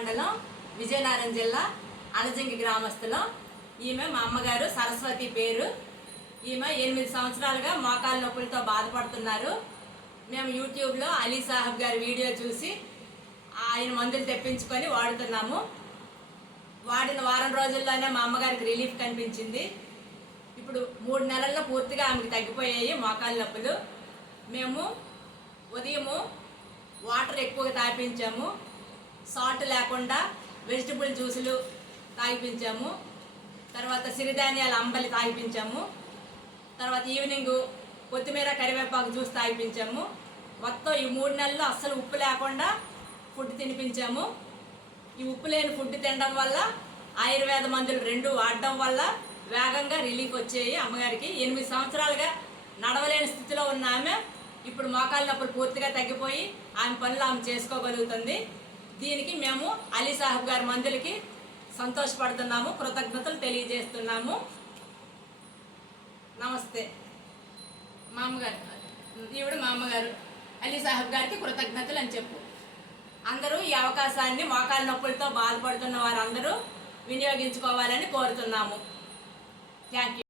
మండలం విజయనగరం జిల్లా అనజంగి గ్రామస్తులం ఈమె మా అమ్మగారు సరస్వతి పేరు. ఈమె ఎనిమిది సంవత్సరాలుగా మోకాల నొప్పులతో బాధపడుతున్నారు. మేము యూట్యూబ్లో అలీ సాహబ్ గారి వీడియో చూసి ఆయన మందులు తెప్పించుకొని వాడుతున్నాము. వాడిన వారం రోజుల్లోనే మా అమ్మగారికి రిలీఫ్ కనిపించింది. ఇప్పుడు మూడు నెలల్లో పూర్తిగా ఆమెకి తగ్గిపోయాయి మోకాలు నొప్పులు. మేము ఉదయము వాటర్ ఎక్కువగా తాపించాము. సాల్ట్ లేకుండా వెజిటబుల్ జ్యూసులు తాగిపించాము. తర్వాత సిరిధాన్యాల అంబలి తాగిపించాము. తర్వాత ఈవినింగ్ కొత్తిమీర కరివేపాకు జ్యూస్ తాగిపించాము. మొత్తం ఈ మూడు నెలలు అస్సలు ఉప్పు లేకుండా ఫుడ్ తినిపించాము. ఈ ఉప్పు లేని ఫుడ్ తినడం వల్ల ఆయుర్వేద మందులు రెండు వాడడం వల్ల వేగంగా రిలీఫ్ వచ్చాయి అమ్మగారికి. ఎనిమిది సంవత్సరాలుగా నడవలేని స్థితిలో ఉన్న ఆమె ఇప్పుడు మోకాళ్ళ నొప్పులు పూర్తిగా తగ్గిపోయి ఆమె పనులు ఆమె చేసుకోగలుగుతుంది. దీనికి మేము అలీ సాహబ్ గారి మందులకి సంతోషపడుతున్నాము కృతజ్ఞతలు తెలియజేస్తున్నాము. నమస్తే. మా అమ్మగారు ఈవిడ మా అమ్మగారు అలీ సాహబ్ గారికి కృతజ్ఞతలు అని చెప్పు. అందరూ ఈ అవకాశాన్ని మోకాళ్ళ నొప్పులతో బాధపడుతున్న వారందరూ వినియోగించుకోవాలని కోరుతున్నాము. Thank you